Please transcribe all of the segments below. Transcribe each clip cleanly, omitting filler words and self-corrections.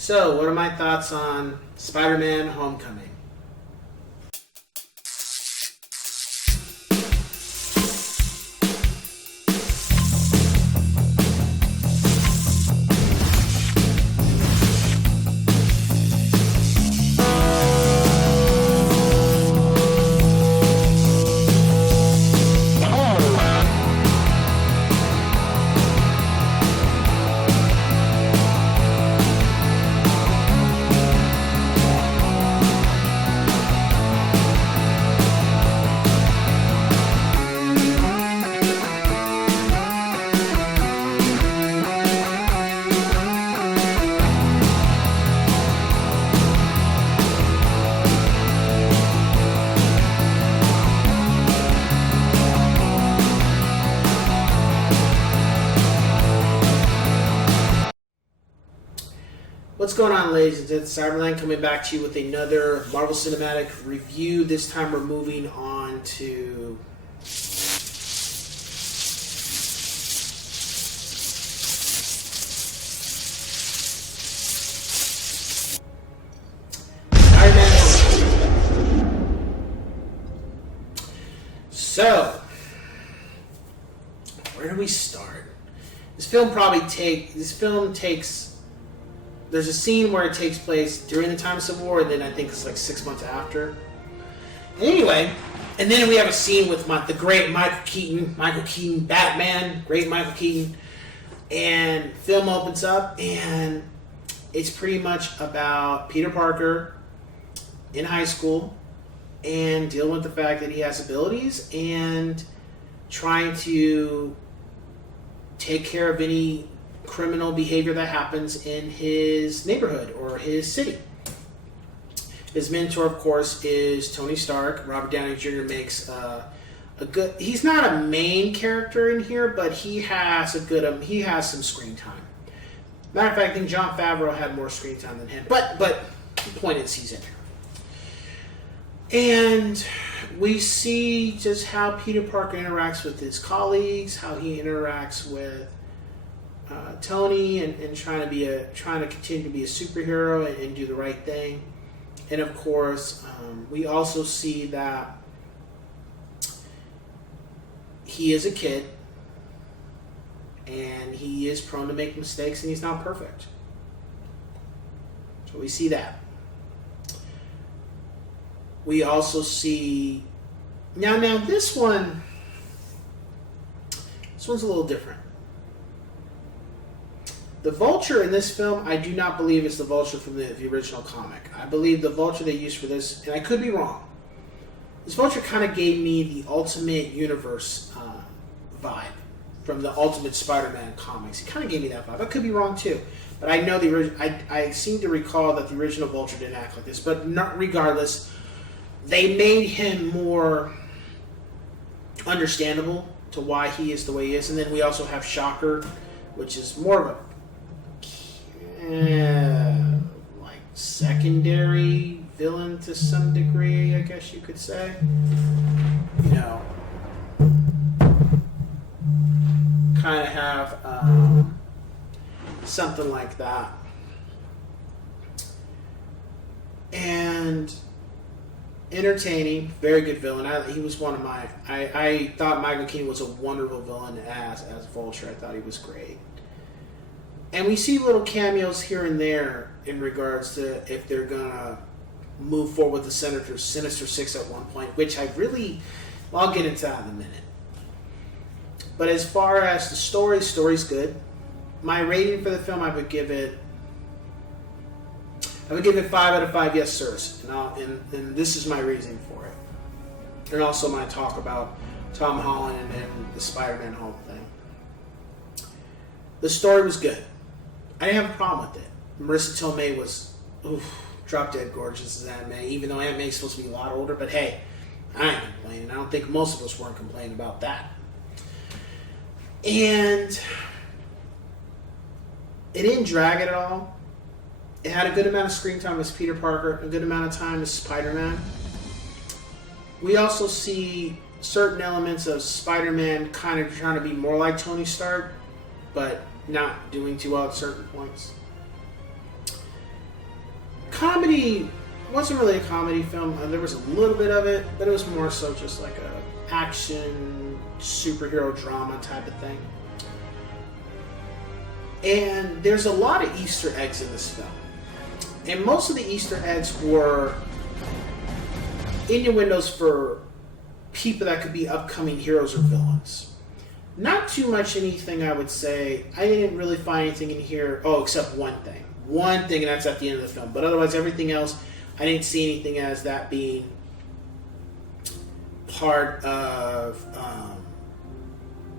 So, what are my thoughts on Spider-Man Homecoming? What's going on, ladies and gents? Cyberline coming back to you with another Marvel Cinematic review. This time we're moving on to Spider-Man. So, where do we start? This film takes. There's a scene where it takes place during the time of Civil War, and then I think it's like 6 months after. Anyway, and then we have a scene with the great Michael Keaton, Batman, great Michael Keaton, and film opens up, and it's pretty much about Peter Parker in high school and dealing with the fact that he has abilities and trying to take care of any criminal behavior that happens in his neighborhood or his city. His mentor, of course, is Tony Stark. Robert Downey Jr. makes a good. He's not a main character in here, but he has he has some screen time. Matter of fact, I think Jon Favreau had more screen time than him. But the point is, he's in here, and we see just how Peter Parker interacts with his colleagues, how he interacts with Tony, and trying to continue to be a superhero and do the right thing. And of course, we also see that he is a kid and he is prone to make mistakes and he's not perfect. So we see that. We also see now this one's a little different. The Vulture in this film, I do not believe is the Vulture from the original comic. I believe the Vulture they used for this, and I could be wrong, this Vulture kind of gave me the Ultimate Universe vibe from the Ultimate Spider-Man comics. He kind of gave me that vibe. I could be wrong too, but I know I seem to recall that the original Vulture didn't act like this. But regardless, they made him more understandable to why he is the way he is. And then we also have Shocker, which is more of a like secondary villain to some degree, I guess you could say. You know, kind of have something like that. And entertaining, very good villain. He was one of my. I thought Michael Keaton was a wonderful villain as Vulture. I thought he was great. And we see little cameos here and there in regards to if they're gonna move forward with the Sinister Six at one point, which I'll get into that in a minute. But as far as the story's good. My rating for the film, I would give it 5 out of 5 yes sirs, and this is my reasoning for it, and also my talk about Tom Holland and the Spider-Man whole thing. The story was good. I didn't have a problem with it. Marissa Tomei was drop dead gorgeous as Aunt May, even though Aunt May's supposed to be a lot older. But hey, I ain't complaining. I don't think most of us weren't complaining about that. And it didn't drag it at all. It had a good amount of screen time as Peter Parker, a good amount of time as Spider-Man. We also see certain elements of Spider-Man kind of trying to be more like Tony Stark, but not doing too well at certain points. comedy wasn't really a comedy film. There was a little bit of it, but it was more so just like a action superhero drama type of thing. And there's a lot of Easter eggs in this film. And most of the Easter eggs were innuendos for people that could be upcoming heroes or villains. Not too much anything, I would say. I didn't really find anything in here. Oh, except one thing. One thing, and that's at the end of the film. But otherwise, everything else, I didn't see anything as that being part of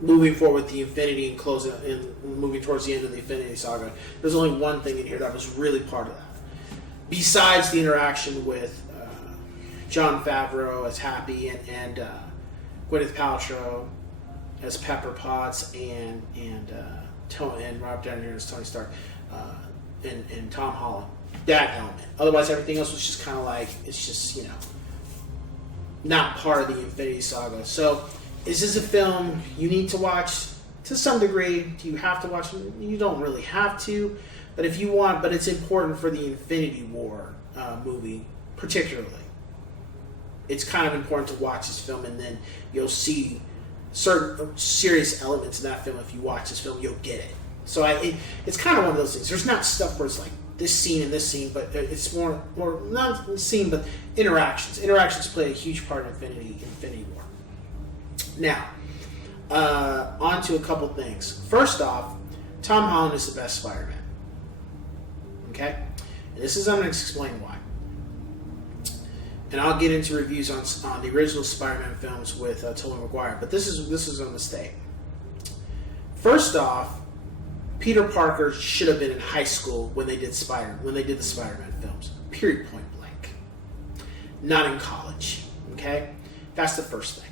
moving forward with the Infinity and closing and moving towards the end of the Infinity Saga. There's only one thing in here that was really part of that. Besides the interaction with Jon Favreau as Happy and Gwyneth Paltrow as Pepper Potts and Robert Downey Jr. as Tony Stark and Tom Holland. That element. Otherwise, everything else was just kind of like, it's just, you know, not part of the Infinity Saga. So, is this a film you need to watch to some degree? Do you have to watch it? You don't really have to, but if you want, but it's important for the Infinity War movie, particularly. It's kind of important to watch this film, and then you'll see certain serious elements in that film. If you watch this film, you'll get it. So it's kind of one of those things. There's not stuff where it's like this scene and this scene, but it's more not scene, but interactions. Interactions play a huge part in Infinity War. Now, on to a couple things. First off, Tom Holland is the best Spider-Man. Okay? And I'm going to explain why. And I'll get into reviews on the original Spider-Man films with Tobey Maguire, but this is a mistake. First off, Peter Parker should have been in high school when they did the Spider-Man films. Period, point blank. Not in college. Okay? That's the first thing.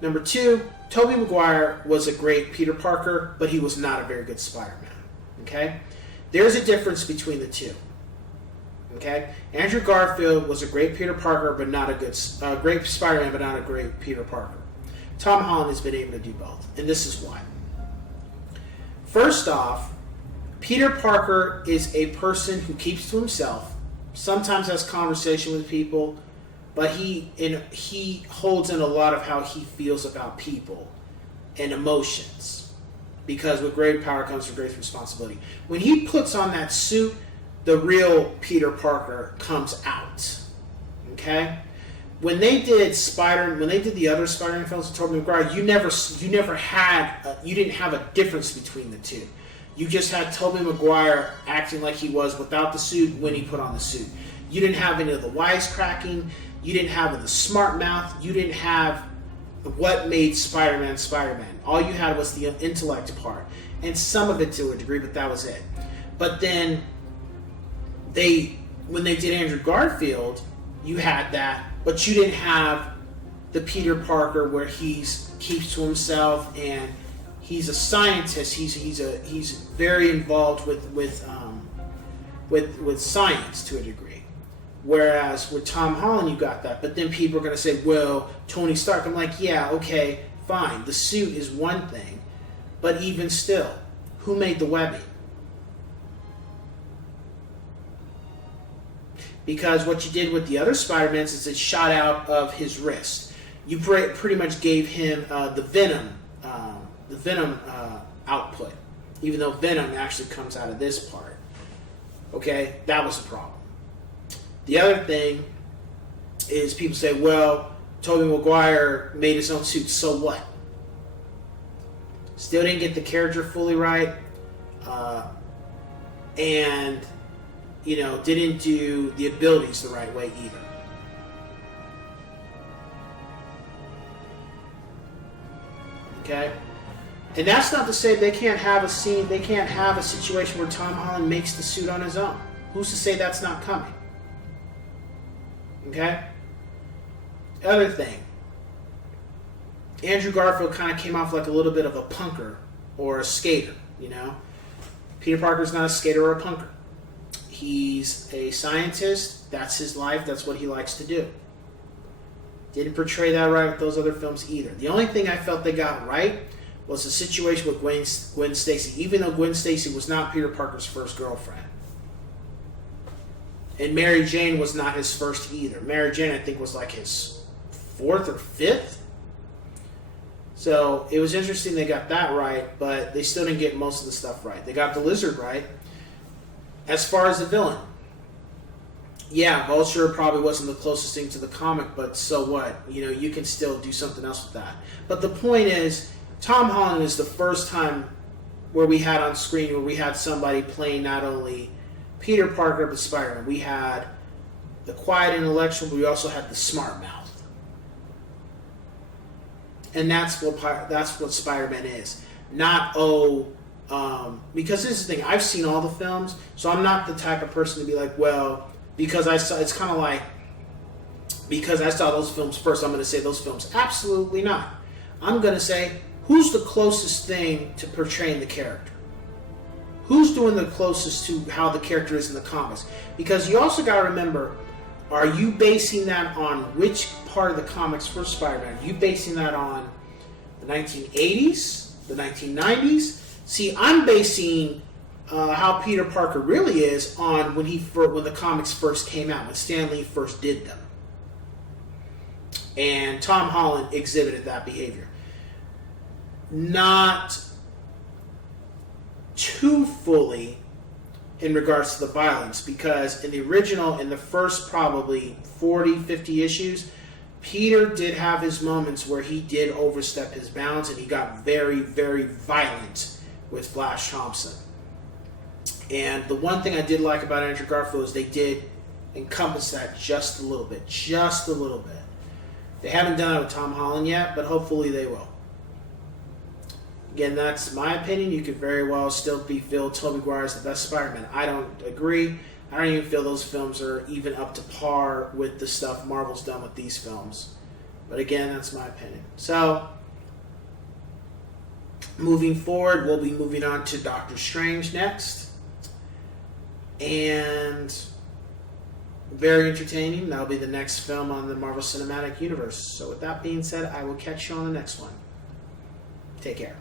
Number two, Tobey Maguire was a great Peter Parker, but he was not a very good Spider-Man. Okay? There's a difference between the two. Okay? Andrew Garfield was a great Peter Parker, but not a good great Spider-Man, but not a great Peter Parker. Tom Holland has been able to do both, and this is why. First off, Peter Parker is a person who keeps to himself, sometimes has conversation with people, but he holds in a lot of how he feels about people and emotions. Because with great power comes with great responsibility. When he puts on that suit, the real Peter Parker comes out. Okay? When they did the other Spider-Man films with Tobey Maguire, you didn't have a difference between the two. You just had Tobey Maguire acting like he was without the suit when he put on the suit. You didn't have any of the wisecracking. You didn't have the smart mouth. You didn't have what made Spider-Man Spider-Man. All you had was the intellect part, and some of it to a degree, but that was it. But then when they did Andrew Garfield, you had that, but you didn't have the Peter Parker where he keeps to himself and he's a scientist. He's very involved with science to a degree. Whereas with Tom Holland, you got that. But then people are going to say, well, Tony Stark. I'm like, yeah, okay, fine. The suit is one thing. But even still, who made the webbing? Because what you did with the other Spider-Mans is it shot out of his wrist. You pretty much gave him the Venom output. Even though Venom actually comes out of this part. Okay? That was a problem. The other thing is people say, well, Tobey Maguire made his own suit, so what? Still didn't get the character fully right. And, didn't do the abilities the right way either. Okay? And that's not to say they can't have a situation where Tom Holland makes the suit on his own. Who's to say that's not coming? Okay? Other thing. Andrew Garfield kind of came off like a little bit of a punker or a skater, Peter Parker's not a skater or a punker. He's a scientist. That's his life. That's what he likes to do. Didn't portray that right with those other films either. The only thing I felt they got right was the situation with Gwen Stacy, even though Gwen Stacy was not Peter Parker's first girlfriend. And Mary Jane was not his first either. Mary Jane, I think, was like his fourth or fifth. So it was interesting they got that right, but they still didn't get most of the stuff right. They got the Lizard right. As far as the villain, yeah, Vulture probably wasn't the closest thing to the comic, but so what? You know, you can still do something else with that. But the point is, Tom Holland is the first time where we had on screen where we had somebody playing not only Peter Parker but Spider-Man. We had the quiet intellectual, but we also had the smart mouth. And that's what Spider-Man is. Not, because this is the thing, I've seen all the films, so I'm not the type of person to be like, well, because I saw, it's kind of like, because I saw those films first, I'm going to say those films. Absolutely not. I'm going to say, who's the closest thing to portraying the character? Who's doing the closest to how the character is in the comics? Because you also got to remember, are you basing that on which part of the comics for Spider-Man? Are you basing that on the 1980s, the 1990s? See, I'm basing how Peter Parker really is on when the comics first came out, when Stan Lee first did them. And Tom Holland exhibited that behavior. Not too fully in regards to the violence, because in the original, in the first probably 40, 50 issues, Peter did have his moments where he did overstep his bounds and he got very, very violent with Flash Thompson. And the one thing I did like about Andrew Garfield is they did encompass that just a little bit. Just a little bit. They haven't done it with Tom Holland yet, but hopefully they will. Again, that's my opinion. You could very well still feel Tobey Maguire is the best Spider-Man. I don't agree. I don't even feel those films are even up to par with the stuff Marvel's done with these films. But again, that's my opinion. So, moving forward, we'll be moving on to Doctor Strange next. And very entertaining. That'll be the next film on the Marvel Cinematic Universe. So with that being said, I will catch you on the next one. Take care.